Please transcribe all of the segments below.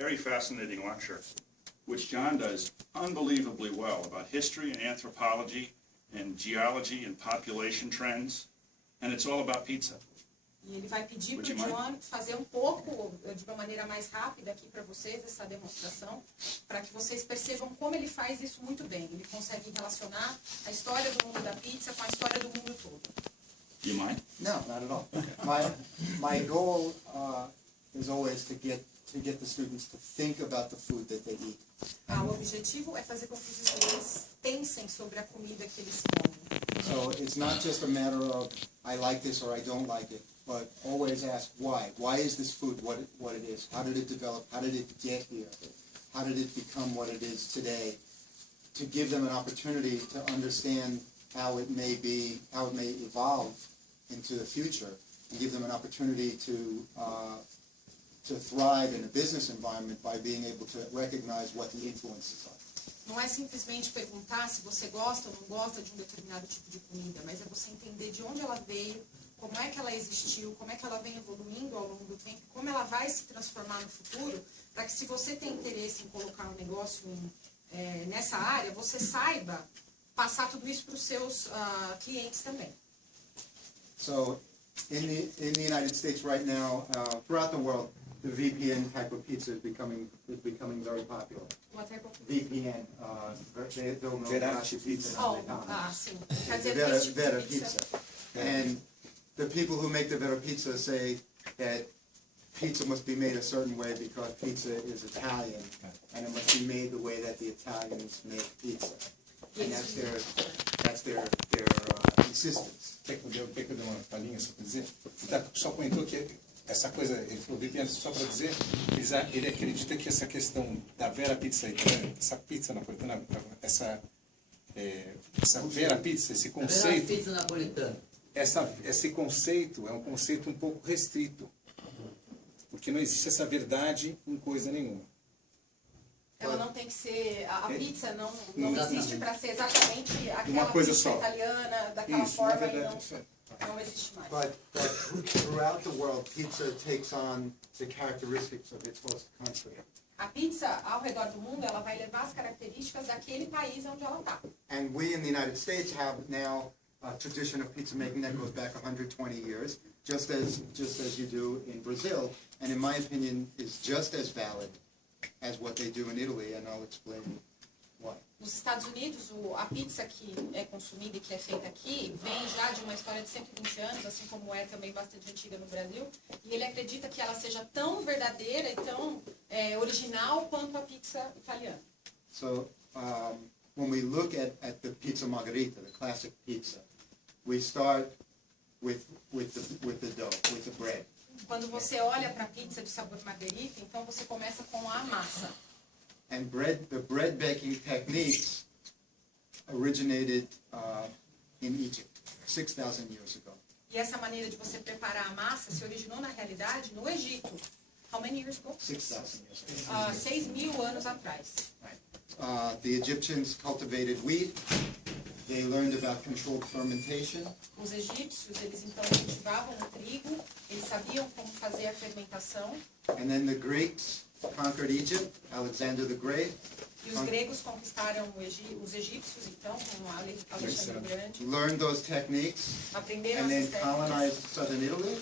very fascinating lecture, which John does unbelievably well about history and anthropology and geology and population trends, and it's all about pizza. E ele vai pedir para o John fazer um pouco, de uma maneira mais rápida aqui para vocês, essa demonstração, para que vocês percebam como ele faz isso muito bem. Ele consegue relacionar a história do mundo da pizza com a história do mundo todo. Do you mind? No, not at all. My goal is always to get the students to think about the food that they eat. O objetivo é fazer com que os estudantes pensem sobre a comida que eles comem. So it's not just a matter of I like this or I don't like it, but always ask why. Why is this food what it is? How did it develop? How did it get here? How did it become what it is today? To give them an opportunity to understand how it may evolve into the future, and give them an opportunity to thrive in a business environment by being able to recognize what the influences are. Não é simplesmente perguntar se você gosta ou não gosta de um determinado tipo de comida, mas é você entender de onde ela veio, como é que ela existiu, como é que ela vem evoluindo ao longo do tempo, como ela vai se transformar no futuro, para que se você tem interesse em colocar um negócio nessa área, você saiba passar tudo isso para os seus clientes também. So, in the United States right now, throughout the world, the VPN type of pizza is becoming very popular. What type of VPN, they don't know Verace pizza. Sim. Quer dizer, Vera pizza. And the people who make the Vera pizza say that pizza must be made a certain way because pizza is Italian, and it must be made the way that the Italians make pizza. And that's their insistence. Quer que eu dê uma palhinha só para dizer? Só comentou que essa coisa, ele falou VPN só para dizer, ele acredita que essa questão da Vera Pizza italiana, essa pizza napolitana, essa Vera Pizza, esse conceito... Vera Pizza napolitana. Esse conceito é um conceito um pouco restrito, porque não existe essa verdade em coisa nenhuma. Ela não tem que ser... A pizza não existe para ser exatamente aquela coisa pizza só. Italiana, daquela forma, e não existe mais. But throughout the world, pizza takes on the characteristics of its host country. A pizza, ao redor do mundo, ela vai levar as características daquele país onde ela está. And we in the United States have now a tradition of pizza making that goes back 120 years, just as you do in Brazil, and in my opinion is just as valid as what they do in Italy, and I'll explain why. Nos Estados Unidos, a pizza que é consumida e que é feita aqui vem já de uma história de 120 anos, assim como é também bastante antiga no Brasil, e ele acredita que ela seja tão verdadeira e tão original quanto a pizza italiana. So when we look at the pizza margherita, the classic pizza, we start with the dough, with the bread. Quando você olha para a pizza de sabor margarita, então você começa com a massa. And the bread baking techniques originated in Egypt 6,000 years ago. E essa maneira de você preparar a massa se originou na realidade no Egito. How many years ago? 6,000 years ago. 6.000 anos atrás. Right. The Egyptians cultivated wheat. They learned about controlled fermentation. Os egípcios, eles então cultivavam o trigo, eles sabiam como fazer a fermentação. And then the Greeks conquered Egypt, Alexander the Great. E os gregos conquistaram os egípcios, então, com Alexandre o Grande. Learned those techniques. Aprenderam and then essas colonized técnicas. southern Italy.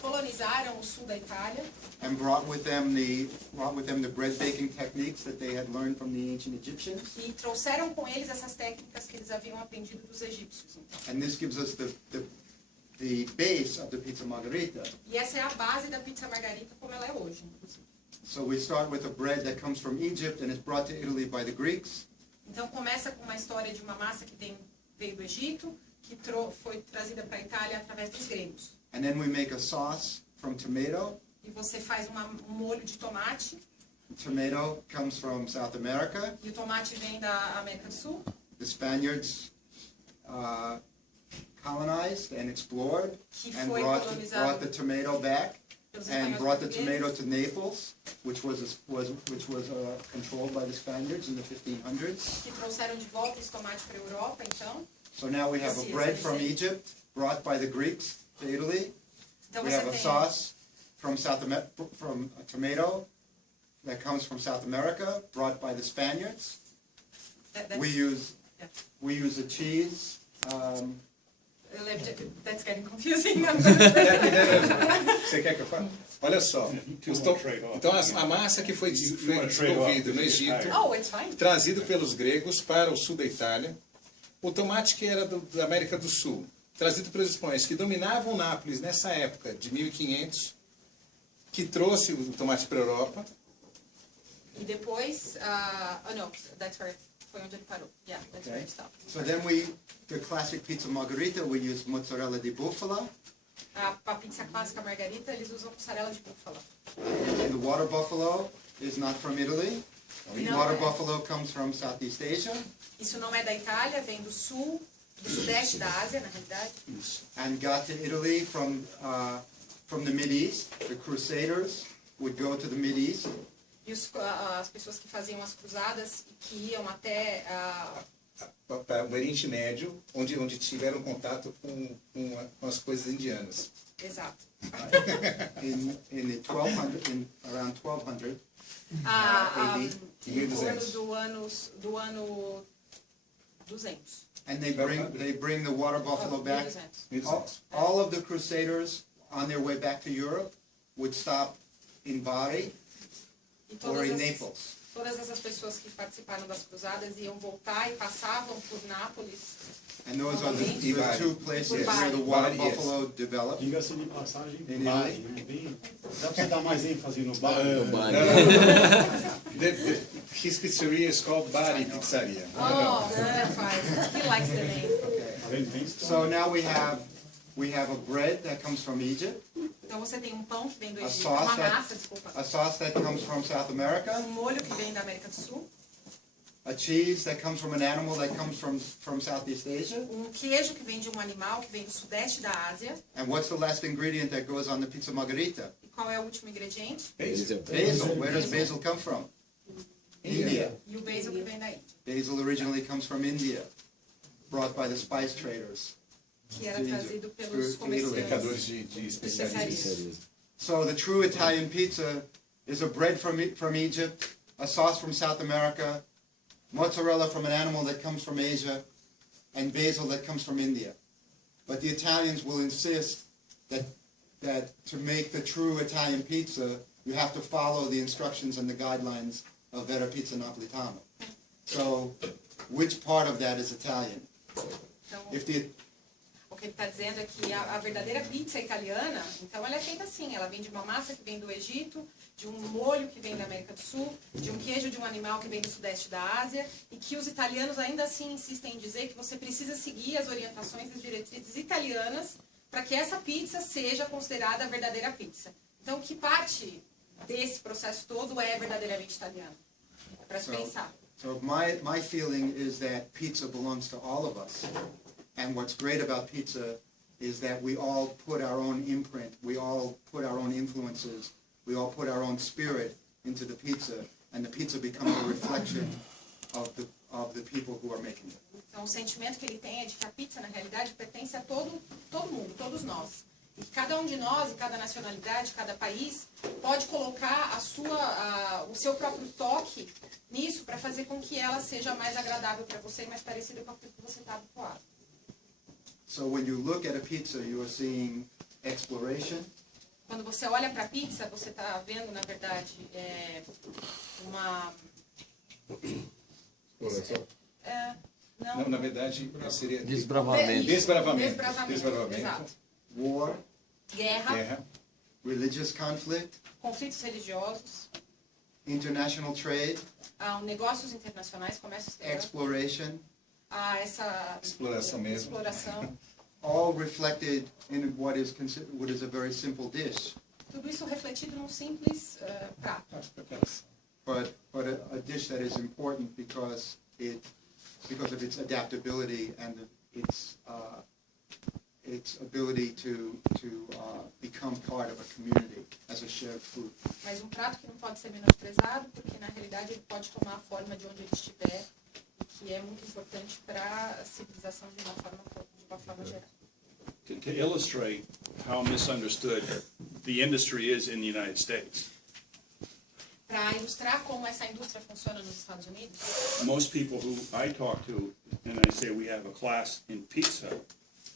Colonizaram o sul da Itália. And brought with them the bread baking techniques that they had learned from the ancient Egyptians. E trouxeram com eles essas técnicas que eles haviam aprendido dos egípcios. Então. And this gives us the base of the pizza margherita. E essa é a base da pizza margarita como ela é hoje, inclusive. So we start with a bread that comes from Egypt and is brought to Italy by the Greeks. Então começa com uma história de uma massa que veio do Egito, que foi trazida para a Itália através dos gregos. And then we make a sauce from tomato. E você faz um molho de tomate. Tomato comes from South America. E o tomate vem da América do Sul. The Spaniards colonized and explored and brought the tomato back and brought the tomato to Naples, which was controlled by the Spaniards in the 1500s. Que trouxeram de volta esse tomate para a Europa, então. So now we have a bread from Egypt brought by the Greeks to Italy. Então we have a sauce from from a tomato that comes from South America, brought by the Spaniards. We use a cheese. That's getting confusing. Você quer que eu fale? Olha só. Então a massa que foi desenvolvida no Egito, trazido pelos gregos para o sul da Itália. O tomate que era da América do Sul, trazido pelos espanhóis, que dominavam Nápoles nessa época de 1500, que trouxe o tomate para a Europa. E depois, no, that's where foi onde ele parou. Yeah, that's where it stopped. So then the classic pizza margherita, we use mozzarella di bufala. A pizza clássica margarita, eles usam mussarela de búfala. And the water buffalo is not from Italy. Não, Water buffalo comes from Southeast Asia. Isso não é da Itália, vem do sul, do sudeste da Ásia, na realidade. And got to Italy from the Mideast. The Crusaders would go to the Mideast. E as pessoas que faziam as cruzadas e que iam até Para o Oriente Médio, onde tiveram contato com as coisas indianas. Exato. In the 1200, around 1200. Em torno do ano 200. And they bring the water buffalo back. 1200. All of the Crusaders on their way back to Europe would stop in Bari or in Naples. Todas essas pessoas que participaram das cruzadas iam voltar e passavam por Nápoles. And those are the two places where the water buffalo developed. Diga-se de passagem, Bari, né? Dá para você dar mais ênfase no Bari? His pizzeria is called Bari Pizzaria. Oh, that's fine. He likes the name. So now we have a bread that comes from Egypt. Então você tem um pão que vem do A Egito, uma massa, desculpa. A sauce that comes from South America. Molho que vem da América do Sul. A cheese that comes from an animal that comes from Southeast Asia. Queijo que vem de animal que vem do sudeste da Ásia. And what's the last ingredient that goes on the pizza margherita? E qual é o último ingrediente? Basil. Where does basil come from? India. E o basil que vem da Índia. Basil originally comes from India, brought by the spice traders. Que era trazido pelos Mercadores de especiarias. So the true Italian pizza is a bread from Egypt, a sauce from South America, mozzarella from an animal that comes from Asia, and basil that comes from India. But the Italians will insist that to make the true Italian pizza, you have to follow the instructions and the guidelines of Vera Pizza Napolitano. So, which part of that is Italian? O que ele está dizendo é que a verdadeira pizza italiana, então ela é feita assim, ela vem de uma massa que vem do Egito, de um molho que vem da América do Sul, de um queijo de um animal que vem do sudeste da Ásia, e que os italianos ainda assim insistem em dizer que você precisa seguir as orientações e as diretrizes italianas para que essa pizza seja considerada a verdadeira pizza. Então, que parte desse processo todo é verdadeiramente italiano? Para se pensar. So my feeling is that pizza belongs to all of us. And what's great about pizza is that we all put our own imprint, we all put our own influences, we all put our own spirit into the pizza, and the pizza becomes a reflection of the people who are making it. Então, o sentimento que ele tem é de que a pizza, na realidade, pertence a todo mundo, todos nós. E que cada um de nós, e cada nacionalidade, cada país, pode colocar o seu próprio toque nisso para fazer com que ela seja mais agradável para você e mais parecida com aquilo que você está habituado. So when you look at a pizza, you are seeing exploration. Quando você olha para a pizza, você está vendo, na verdade, uma... Exploração? Não, na verdade, seria... Desbravamento. Desbravamento. Exato. War. Guerra. Religious conflict. Conflitos religiosos. International trade. Negócios internacionais, comércio exterior. Exploration. Essa exploração mesmo. All reflected in what is a very simple dish. Tudo isso refletido num simples prato. But a dish that is important because of its adaptability and its ability to become part of a community as a shared food. Mas prato que não pode ser menosprezado, porque na realidade ele pode tomar a forma de onde ele estiver, que é muito importante para a civilização de uma forma geral. To illustrate how misunderstood the industry is in the United States. Para para ilustrar como essa indústria funciona nos Estados Unidos? Most people who I talk to, and I say we have a class in pizza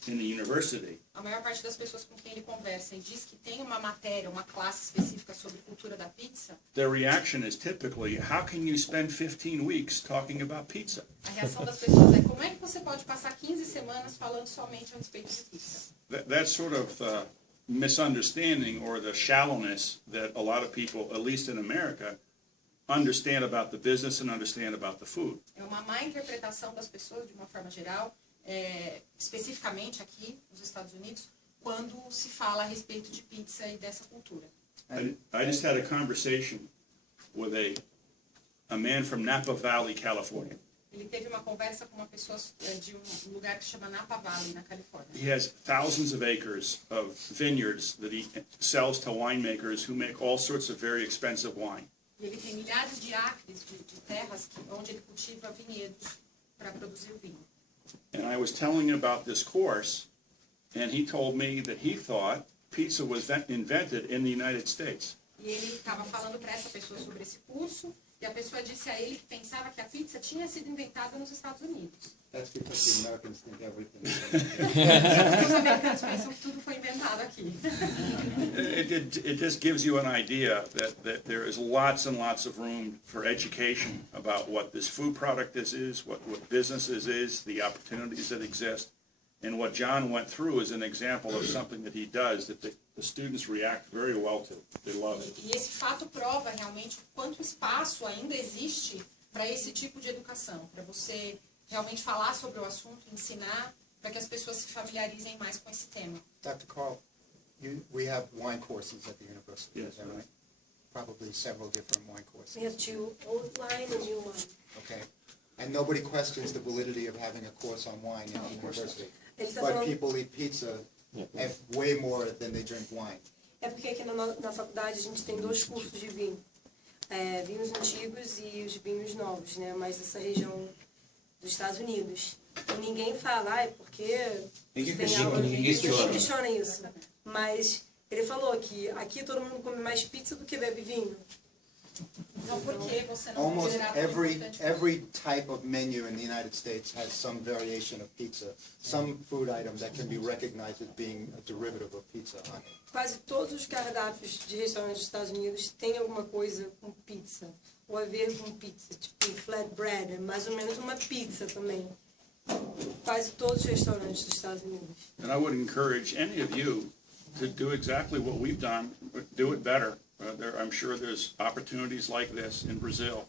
in the university, A maior parte das pessoas com quem ele conversa e diz que tem uma matéria, uma classe específica sobre cultura da pizza, their reaction is typically, how can you spend 15 weeks talking about pizza? a reação das pessoas é: como é que você pode passar 15 semanas falando somente a respeito de pizza? That's sort of the misunderstanding or the shallowness that a lot of people, at least in America, understand about the business and understand about the food. É uma má interpretação das pessoas, de uma forma geral, especificamente aqui nos Estados Unidos, quando se fala a respeito de pizza e dessa cultura. I just had a conversation with a man from Napa Valley, California. Ele teve uma conversa com uma pessoa de um lugar que chama Napa Valley, na Califórnia. He has thousands of acres of vineyards that he sells to winemakers who make all sorts of very expensive wine. E ele tem milhares de acres de terras onde ele cultiva vinhedos para produzir o vinho. And I was telling him about this course, and he told me that he thought pizza was invented in the United States. E ele estava falando para essa pessoa sobre esse curso, e a pessoa disse a ele que pensava que a pizza tinha sido inventada nos Estados Unidos. That's because the Americans think everything. Os americanos pensam que tudo foi inventado aqui. It just gives you an idea that there is lots and lots of room for education about what this food product is, what businesses is, the opportunities that exist. And what John went through is an example of something that he does that the students react very well to. They love it. E esse fato prova realmente o quanto espaço ainda existe para esse tipo de educação, para você realmente falar sobre o assunto, ensinar, para que as pessoas se familiarizem mais com esse tema. Dr. Carl, we have wine courses at the university, Yes, is that right? Probably several different wine courses. We have two old line and new one. Okay. And nobody questions the validity of having a course on wine in the university. Ele tá But falando, people eat pizza way more than they drink wine. é porque aqui na faculdade a gente tem dois cursos de vinho. Vinhos antigos e os vinhos novos, né? Mais dessa região dos Estados Unidos. E ninguém fala, é porque Ninguém tem questiona, aula de ninguém vinho, questiona. questiona isso. Mas ele falou que aqui todo mundo come mais pizza do que bebe vinho. Então, por que você não Almost considera tão importante? every type of menu in the United States has some variation of pizza, some food item that can be recognized as being a derivative of pizza on it. Quase todos os cardápios de restaurantes dos Estados Unidos têm alguma coisa com pizza, ou a ver com pizza, tipo flatbread, é mais ou menos uma pizza também. Quase todos os restaurantes dos Estados Unidos. And I would encourage any of you to do exactly what we've done, but do it better. I'm sure there's opportunities like this in Brazil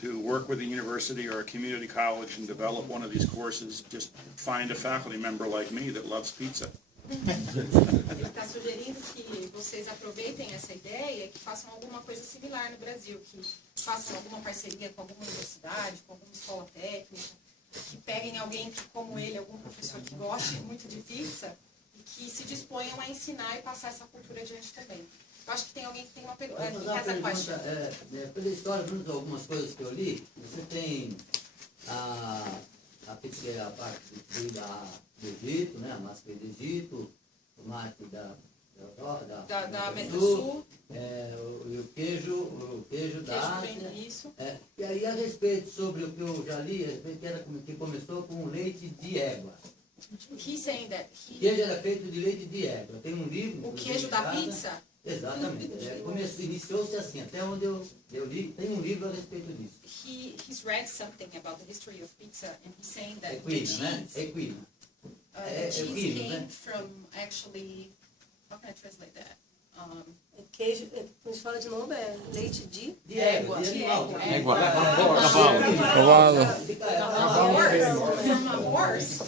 to work with a university or a community college and develop one of these courses. Just find a faculty member like me that loves pizza. Ele está sugerindo que vocês aproveitem essa ideia e que façam alguma coisa similar no Brasil, que façam alguma parceria com alguma universidade, com alguma escola técnica, que peguem alguém que, como ele, algum professor que goste muito de pizza e que se disponham a ensinar e passar essa cultura adiante também. Eu acho que tem alguém que tem uma pergunta. Vou fazer uma pergunta, pela história, junto a algumas coisas que eu li, você tem a pizzaria, a parte do Egito, né, a massa do Egito, o tomate da América do Sul, o queijo da Ásia. Isso. E aí, a respeito sobre o que eu já li, a respeito que começou com leite de égua. He's saying that O queijo era feito de leite de égua. Tem um livro... o queijo da pizza. Exatamente. Iniciou-se assim, até onde eu li, tem um livro a respeito disso. He's read something about the history of pizza, and he's saying that the Equino, né? cheese, Equino. the cheese equino, came né? from actually, how can I translate that? Queijo, quando a gente fala de novo, é leite de De égua, de animal. Cavalo. From a horse.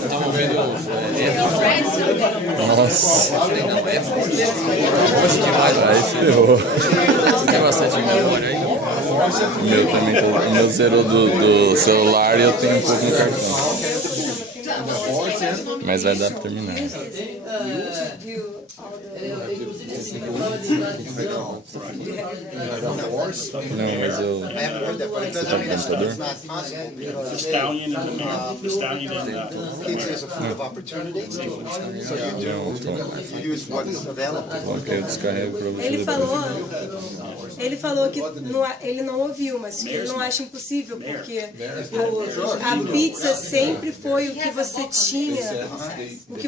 Estamos vendo. He's read something. Nossa. Poxa, demais. Aí se ferrou. Você tem bastante memória aí? O meu também. O meu zerou do celular e eu tenho um pouco no cartão. Mas vai dar pra terminar. Inclusive esse fala de tradição. Não, mas eu... I haven't heard that, but it doesn't mean it's not possible, because Stallion and the stallion pizza is a food of opportunity, so you use what is available. Ok, eu descarrego pra você Ele falou que ele não ouviu, mas que ele não acha impossível, porque a pizza sempre foi o que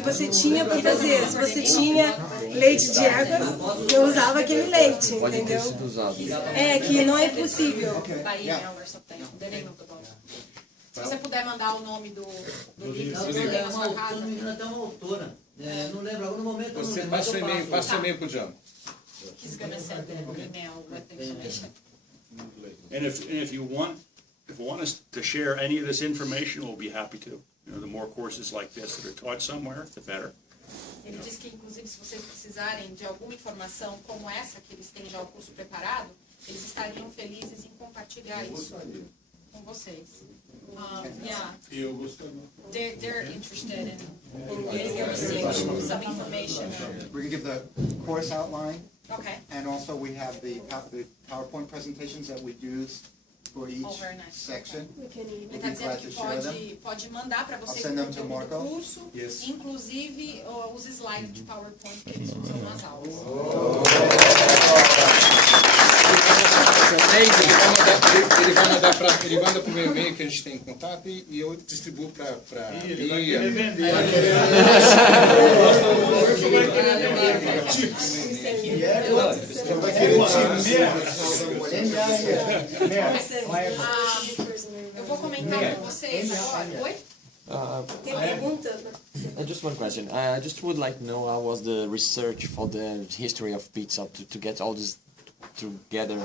você tinha para fazer. Se você tinha leite de água, eu usava aquele leite, entendeu? É, que não é possível. Se você puder mandar o nome do livro, Não, se você tem na sua casa. até uma autora. Não lembro, agora no momento eu não Você lembro. passa o e-mail, passa o e-mail pro John. He's gonna send an email with the information. And if you want us to share any of this information, we'll be happy to. You know, the more courses like this that are taught somewhere, the better. Ele disse que, inclusive, se vocês precisarem de alguma informação como essa, que eles têm já o curso preparado, eles estariam felizes em compartilhar isso com vocês. Yeah, Eu gostaria. they're interested in receiving some information. We can give the course outline, Okay. and also we have the PowerPoint presentations that we use for each Oh, very nice. section. Ele We'd está be dizendo glad que to share them. pode mandar para vocês I'll o send them to conteúdo do Marco. curso, Yes. inclusive os slides de PowerPoint que eles usam nas aulas. Ele manda pro meu e-mail que a gente tem em contato e eu distribuo para Ele vai querer vender. Eu vou comentar com vocês agora. Oi? Tem pergunta? Just one question. I just would like to know how was the research for the history of pizza to get all this together,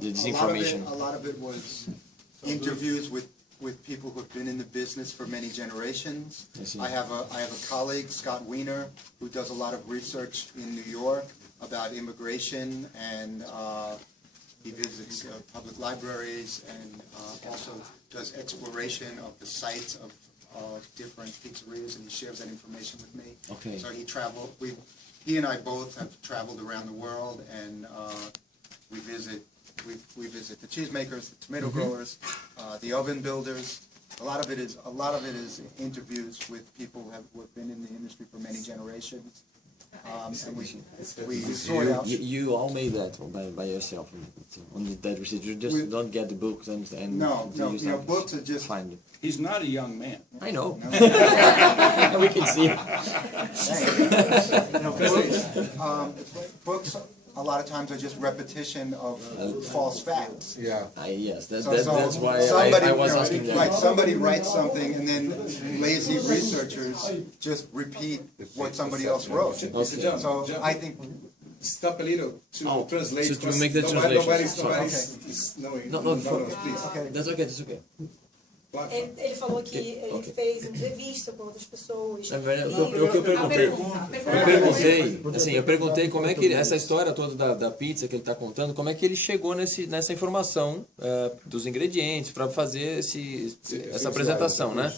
this information. A lot of it was interviews with people who have been in the business for many generations. I see. I have a colleague, Scott Wiener, who does a lot of research in New York about immigration, and he visits public libraries and also does exploration of the sites of different pizzerias, and he shares that information with me. Okay. So he and I both have traveled around the world, and we visit the cheesemakers, the tomato growers, the oven builders. A lot of it is interviews with people who have been in the industry for many generations. And we sort out. You all made that by yourself on that research. You just don't get the books and No, use you know, them books are just. find it. He's not a young man. I know. We can see. Books, a lot of times, are just repetition of false facts. Yeah. Yes, So that's why somebody, I was asking that. Like somebody writes something, and then lazy researchers just repeat what somebody else wrote. Okay. John, So John, I think. stop a little to translate. to make the translation. Nobody's No, please. Okay. That's okay, that's okay. Ele falou que ele fez entrevista com outras pessoas. Na verdade, o que eu perguntei como é que essa história toda da pizza que ele está contando, como é que ele chegou nessa informação dos ingredientes para fazer essa apresentação, né?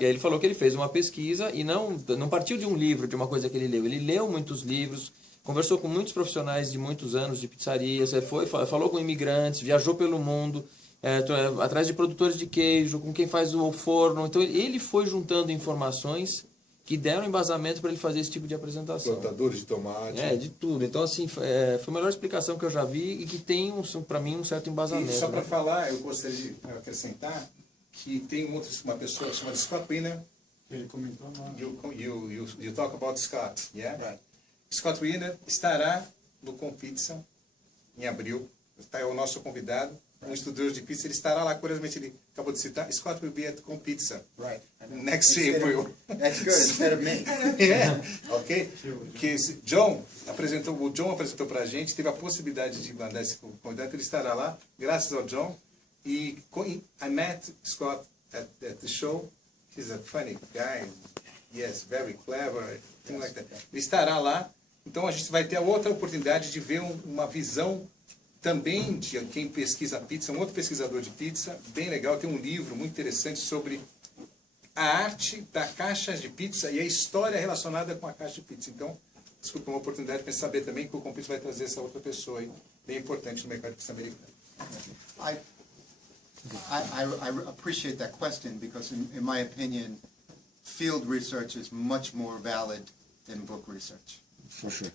E aí ele falou que ele fez uma pesquisa e não partiu de um livro, de uma coisa que ele leu. Ele leu muitos livros, conversou com muitos profissionais de muitos anos de pizzarias, falou com imigrantes, viajou pelo mundo. Atrás de produtores de queijo, com quem faz o forno. Então ele foi juntando informações que deram embasamento para ele fazer esse tipo de apresentação. Plantadores de tomate. De tudo. Então assim, foi a melhor explicação que eu já vi e que tem, para mim, um certo embasamento. E só para né? falar, eu gostaria de acrescentar que tem uma pessoa chamada Scott Wiener. Ele comentou You talk about Scott, yeah? Right. Scott Wiener estará no Com Pizza em abril. É o nosso convidado. Um estudioso de pizza, ele estará lá, curiosamente, ele acabou de citar, Scott will be at Com Pizza. Right. Next April. That's good, instead of me. Yeah, ok? Que o John apresentou para a gente, teve a possibilidade de mandar esse convidado, ele estará lá, graças ao John. E I met Scott at the show. He's a funny guy. Yes, very clever, things like that. Ele estará lá, então a gente vai ter a outra oportunidade de ver uma visão também de quem pesquisa pizza, um outro pesquisador de pizza, bem legal, tem um livro muito interessante sobre a arte da caixa de pizza e a história relacionada com a caixa de pizza. Então, desculpa, uma oportunidade para saber também que o Compizza vai trazer essa outra pessoa aí, bem importante no mercado de pizza americano. I appreciate that question because, in my opinion, field research is much more valid than book research. For sure.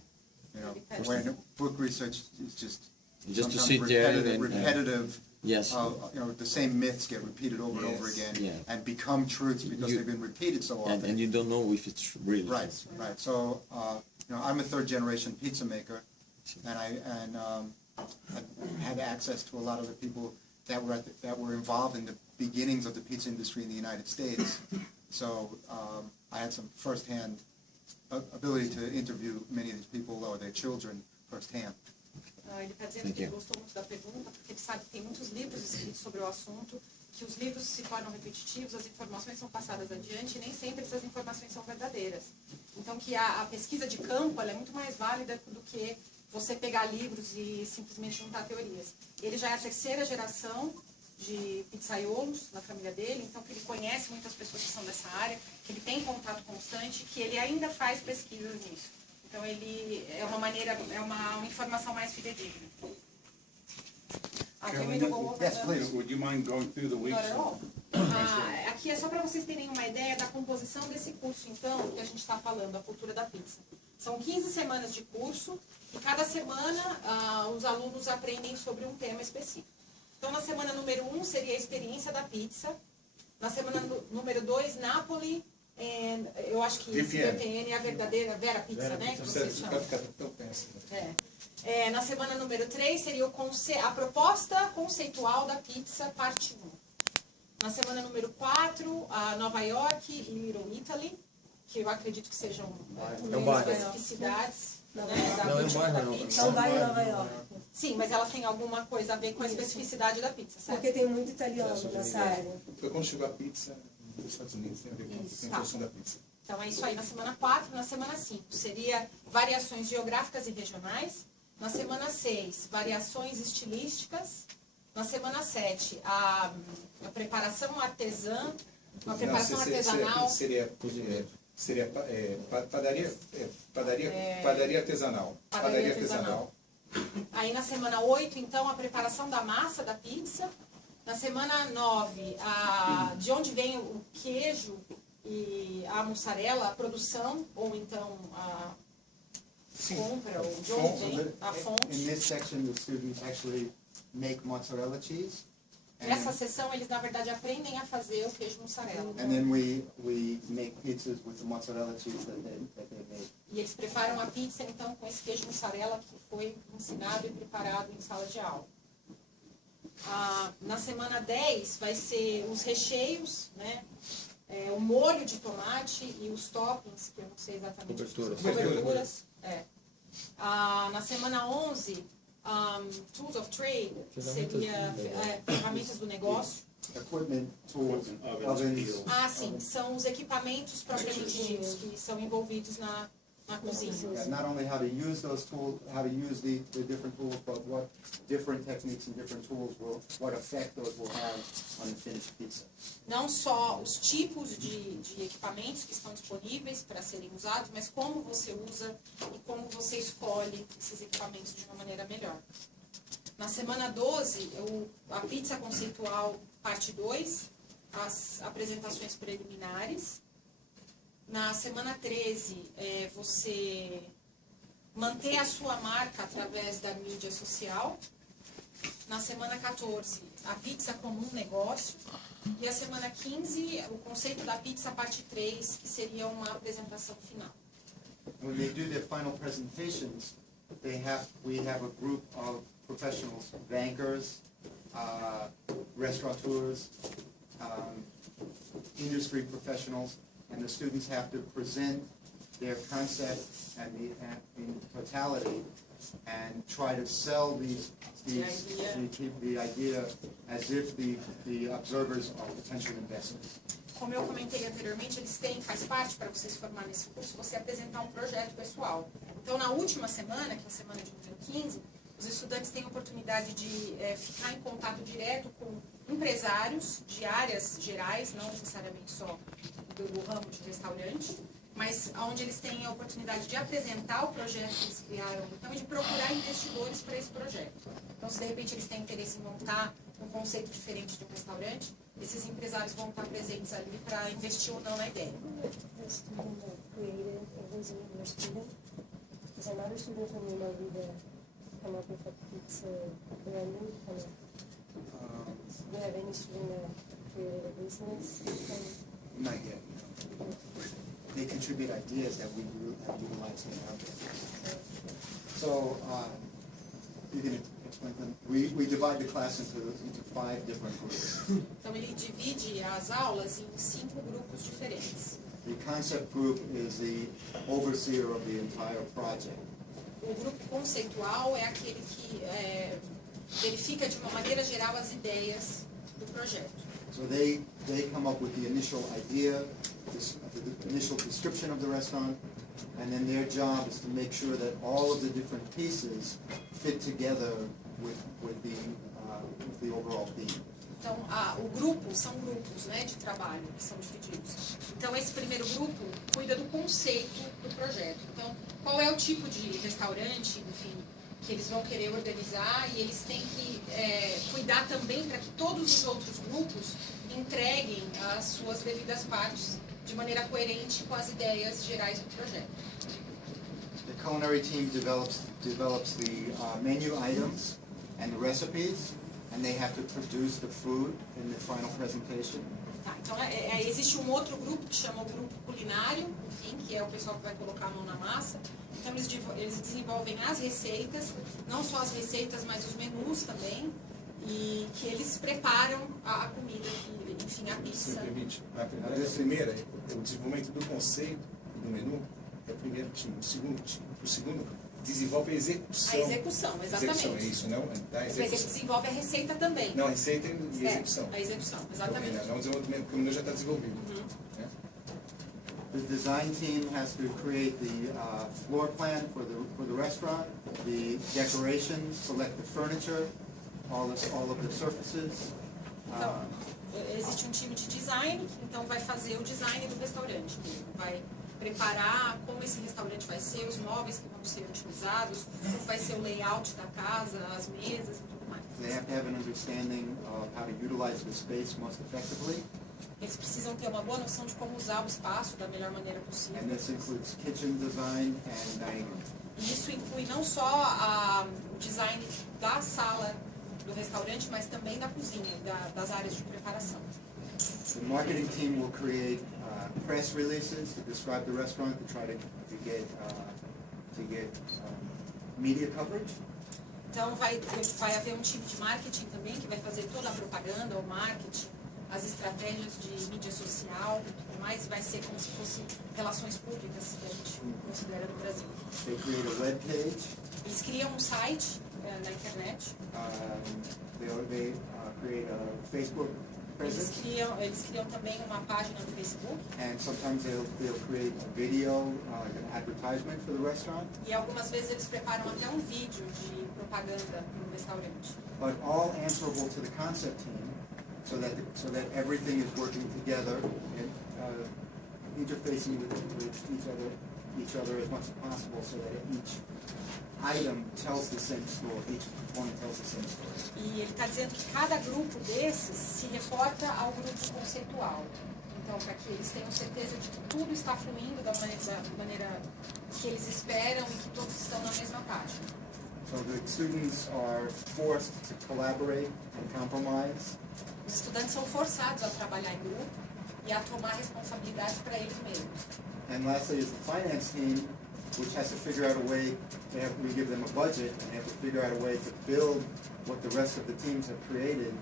You know, when book research is just Just to sometimes sit there and repetitive. Yes. You know, the same myths get repeated over and over again Yeah. and become truths because You- they've been repeated so often. And you don't know if it's really Right, right. So, you know, I'm a third generation pizza maker, and I had access to a lot of the people that were involved in the beginnings of the pizza industry in the United States. So I had some firsthand ability to interview many of these people or their children firsthand. Ele está dizendo que ele gostou muito da pergunta, porque ele sabe que tem muitos livros escritos sobre o assunto, que os livros se tornam repetitivos, as informações são passadas adiante e nem sempre essas informações são verdadeiras. Então que a pesquisa de campo ela é muito mais válida do que você pegar livros e simplesmente juntar teorias. Ele já é a terceira geração de pizzaiolos na família dele, então que ele conhece muitas pessoas que são dessa área, que ele tem contato constante, que ele ainda faz pesquisas nisso. Então ele é uma maneira, é uma informação mais fidedigna. Yes, please. Would you mind going through the weeks? Aqui é só para vocês terem uma ideia da composição desse curso, então, que a gente está falando, a cultura da pizza. São 15 semanas de curso e cada semana os alunos aprendem sobre um tema específico. Então, na semana número 1 seria a experiência da pizza. Na semana número 2, Napoli. Eu acho que VPN é a verdadeira Vera Pizza, né? Que vocês chamam. Na semana número 3 seria a proposta conceitual da pizza, parte 1. Na semana número 4, a Nova York e Little Italy, que eu acredito que sejam especificidades. Não, da cultura da pizza. Então vai em Nova York. Sim, mas elas têm alguma coisa a ver com a especificidade da pizza, certo? Porque tem muito italiano nessa área. Porque quando chegou a pizza nos Estados Unidos, tem a ver com a questão da pizza. Então é isso aí na semana 4. Na semana 5 seria variações geográficas e regionais. Na semana 6, variações estilísticas. Na semana 7, a preparação artesã, a preparação artesanal. Seria padaria artesanal. Padaria artesanal. Aí na semana 8, então, a preparação da massa da pizza. Na semana 9, de onde vem o queijo e a mussarela, a produção, ou então a compra, ou de onde vem a fonte. In this section, the students actually make mozzarella cheese. Nessa sessão, eles, na verdade, aprendem a fazer o queijo mussarela. And then we make pizzas with the mozzarella cheese that they made. E eles preparam a pizza, então, com esse queijo mussarela que foi ensinado e preparado em sala de aula. Na semana 10 vai ser os recheios, né? O molho de tomate e os toppings, que eu não sei exatamente. Coberturas. Na semana 11, Tools of Trade, seria ferramentas do negócio. Equipment, tools, ovens. Sim, são os equipamentos propriamente ditos que são envolvidos na cozinha. Yeah, not only how to use those tools, how to use the different tools, but what different techniques and different tools what effect those will have on the finished pizza. Não só os tipos de equipamentos que estão disponíveis para serem usados, mas como você usa e como você escolhe esses equipamentos de uma maneira melhor. Na semana 12, a pizza conceitual parte 2, as apresentações preliminares. Na semana 13, você manter a sua marca através da mídia social. Na semana 14, a pizza como um negócio. E a semana 15, o conceito da pizza parte 3, que seria uma apresentação final. When they do their final presentations, we have a group of professionals, bankers, restaurateurs, industry professionals, and the students have to present their concept and in totality and try to sell the idea as if the observers are potential investors. Como eu comentei anteriormente, faz parte para vocês formar nesse curso, você apresentar um projeto pessoal. Então, na última semana, que é a semana de número 15, os estudantes têm a oportunidade de ficar em contato direto com empresários de áreas gerais, não necessariamente só do ramo de restaurante, mas onde eles têm a oportunidade de apresentar o projeto que eles criaram, então, e de procurar investidores para esse projeto. Então, se de repente eles têm interesse em montar um conceito diferente de um restaurante, esses empresários vão estar presentes ali para investir ou não na ideia. The student that created it was your student. Is another student from UNLV that come up with a pizza brand new kind of. Do you have any student that created a business? Not yet. They contribute ideas that we have utilized in our business. So, you can explain them. We divide the class into 5 different groups. Então, ele divide as aulas em 5 grupos diferentes. The concept group is the overseer of the entire project. O grupo conceitual é aquele que verifica de uma maneira geral as ideias do projeto. So they come up with the initial idea, the initial description of the restaurant, and then their job is to make sure that all of the different pieces fit together with the overall theme. Então, o grupo, são grupos, né, de trabalho que são divididos. Então, esse primeiro grupo cuida do conceito do projeto. Então, qual é o tipo de restaurante, enfim, que eles vão querer organizar, e eles têm que cuidar também para que todos os outros grupos entreguem as suas devidas partes de maneira coerente com as ideias gerais do projeto. The culinary team develops the menu items and the recipes, and they have to produce the food in the final presentation. Tá, então, existe um outro grupo que chama o grupo culinário, enfim, que é o pessoal que vai colocar a mão na massa. Então, eles desenvolvem as receitas, não só as receitas, mas os menus também, e que eles preparam a comida, enfim, a pizza. Se me permite, a primeira, o desenvolvimento do conceito do menu é o primeiro time. O segundo desenvolve a execução. A execução, exatamente. Execução, é isso, não? Da execução. Ele desenvolve a receita também. Não, a receita e a execução. A execução, exatamente. Não o desenvolvimento, porque o menu já está desenvolvido. Uhum. Né? The design team has to create the floor plan for the restaurant, the decorations, select the furniture, all of the surfaces. Então, existe um time de design, então vai fazer o design do restaurante. Vai preparar como esse restaurante vai ser, os móveis que vão ser utilizados, como vai ser o layout da casa, as mesas e tudo mais. They have to have an understanding of how to utilize the space most effectively. Eles precisam ter uma boa noção de como usar o espaço da melhor maneira possível. And this includes kitchen design and dining room. E isso inclui não só o design da sala do restaurante, mas também da cozinha, das áreas de preparação. The marketing team will create press releases to describe the restaurant, to try to get media coverage. Então vai haver um time de marketing também que vai fazer toda a propaganda, o marketing, as estratégias de mídia social e tudo mais, vai ser como se fosse relações públicas que a gente considera no Brasil. They create a web page. Eles criam um site na internet. They create a Facebook presence. Eles criam também uma página no Facebook. And sometimes they'll create a video, like an advertisement for the restaurant. E algumas vezes eles preparam até um vídeo de propaganda no restaurante. But all answerable to the concept team, so that everything is working together and interfacing with each other as much as possible, so that each item tells the same story, each component tells the same story. E ele está dizendo que cada grupo desses se reporta ao grupo conceitual. Então, para que eles tenham certeza de que tudo está fluindo da maneira que eles esperam e que todos estão na mesma página. So the students are forced to collaborate and compromise. Os estudantes são forçados a trabalhar em grupo e a tomar responsabilidade para eles mesmos. And lastly is the finance team, which has to figure out a way, we give them a budget, and they have to figure out a way to build what the rest of the teams have created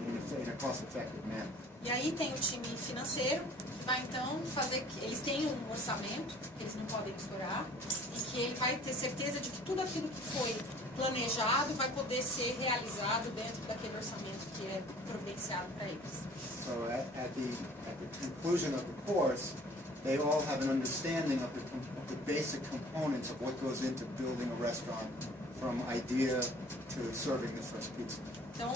in a cost-effective manner. E aí tem o time financeiro, que vai então fazer que eles têm um orçamento, que eles não podem estourar, e que ele vai ter certeza de que tudo aquilo que foi planejado vai poder ser realizado dentro daquele orçamento que é providenciado para eles. So at the conclusion of the course, they all have an understanding of the basic components of what goes into building a restaurant from idea to serving the first pizza. Então,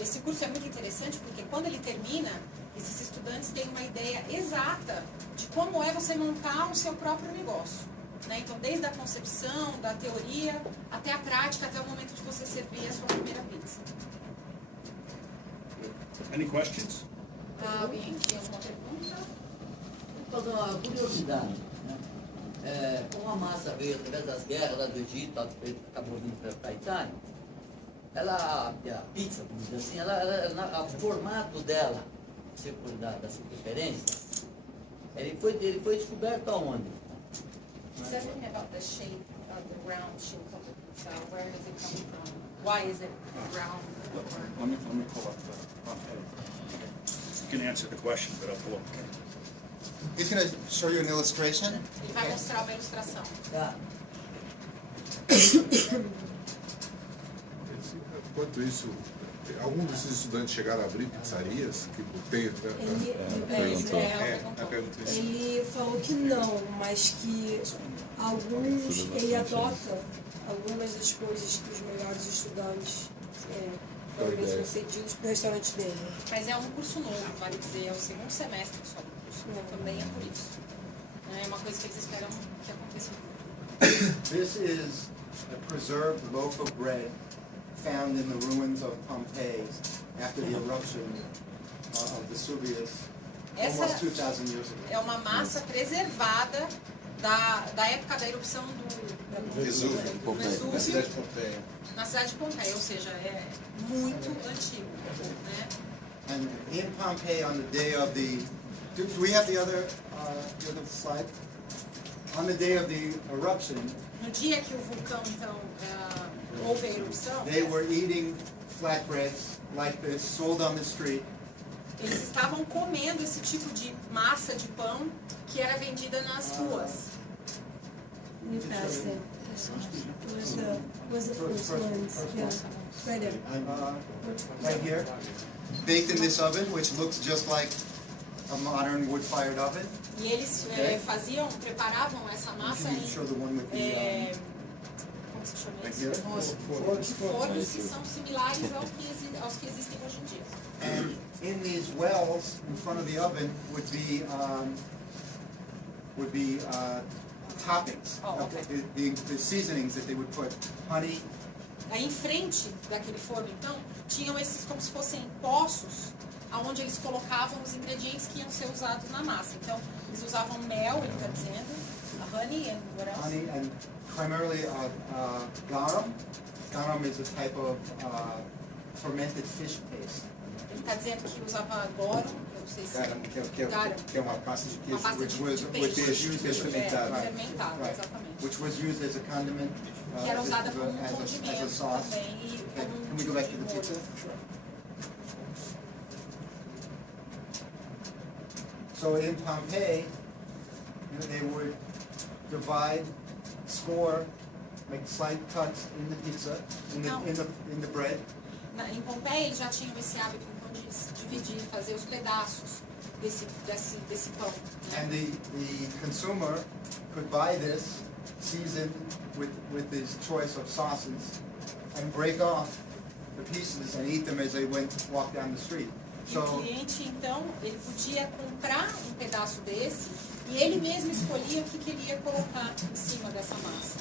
esse curso é muito interessante porque quando ele termina, esses estudantes têm uma ideia exata de como é você montar o seu próprio negócio. Né? Então, desde a concepção, da teoria, até a prática, até o momento de você servir a sua primeira pizza. Any questions? Alguém tem alguma pergunta? Vou fazer uma curiosidade. Né? Como a massa veio através das guerras lá do Egito, acabou vindo para a Itália, a pizza, vamos dizer assim, o formato dela, da circunferência, ele foi descoberto aonde? It says something about the shape of the round shape of the pizza. Where does it come from? Why is it round? Let me pull up the. You can answer the question, but I'll pull up. He's going to show you an illustration. Ele vai mostrar uma ilustração. Tá. Enquanto isso, algum desses estudantes chegaram a abrir pizzarias? Que tem, Ele falou que não, mas que ele adota algumas das coisas que os melhores estudantes foram bem sucedidos para o restaurante dele. Mas é um curso novo, vale dizer, é o segundo semestre só do curso, também é por isso. É uma coisa que eles esperam que aconteça. This is a preserved loaf of bread found in the ruins of Pompeii after the eruption of Vesuvius almost 2,000 years ago. É uma massa preservada da época da erupção do Vesúvio, na cidade de Pompeia. Na cidade de Pompeia, ou seja, é muito antigo. Né? And in Pompeii, on the day of the, do we have the other slide? On the day of the eruption, no dia que o vulcão então houve a erupção, they were eating flatbreads like this, sold on the street. Eles estavam comendo esse tipo de massa de pão que era vendida nas ruas. You passed it. Was the first ones. Yeah. Right there. Right here, baked in this oven, which looks just like a modern wood-fired oven. E eles preparavam essa massa Can you show the one with the, como se chama right isso? here? Fornos que são similares aos que existem hoje em dia. And in these wells in front of the oven would be toppings, Oh, okay. the seasonings that they would put, honey. Aí em frente daquele forno, então, tinham esses como se fossem poços, aonde eles colocavam os ingredientes que iam ser usados na massa. Então, eles usavam mel, ele está dizendo, honey and what else? Honey and primarily garum. Garum is a type of fermented fish paste. Ele está dizendo que usava garum, eu não sei se... Garum, que é uma pasta de queijo. Uma pasta de which was used as fermentado. fermentado, Right. exatamente. Which was used as a condiment, Que era usada como as a condimento sauce. também e Okay, como can we go back to the molho. pizza? So in Pompeii, they would divide, score, make slight cuts in the pizza, in the bread. Em Pompeia eles já tinham esse hábito então, de dividir, fazer os pedaços desse pão. And the consumer could buy this, seasoned with his choice of sauces, and break off the pieces and eat them as they walk down the street. E o cliente, então, ele podia comprar um pedaço desse e ele mesmo escolhia o que queria colocar em cima dessa massa.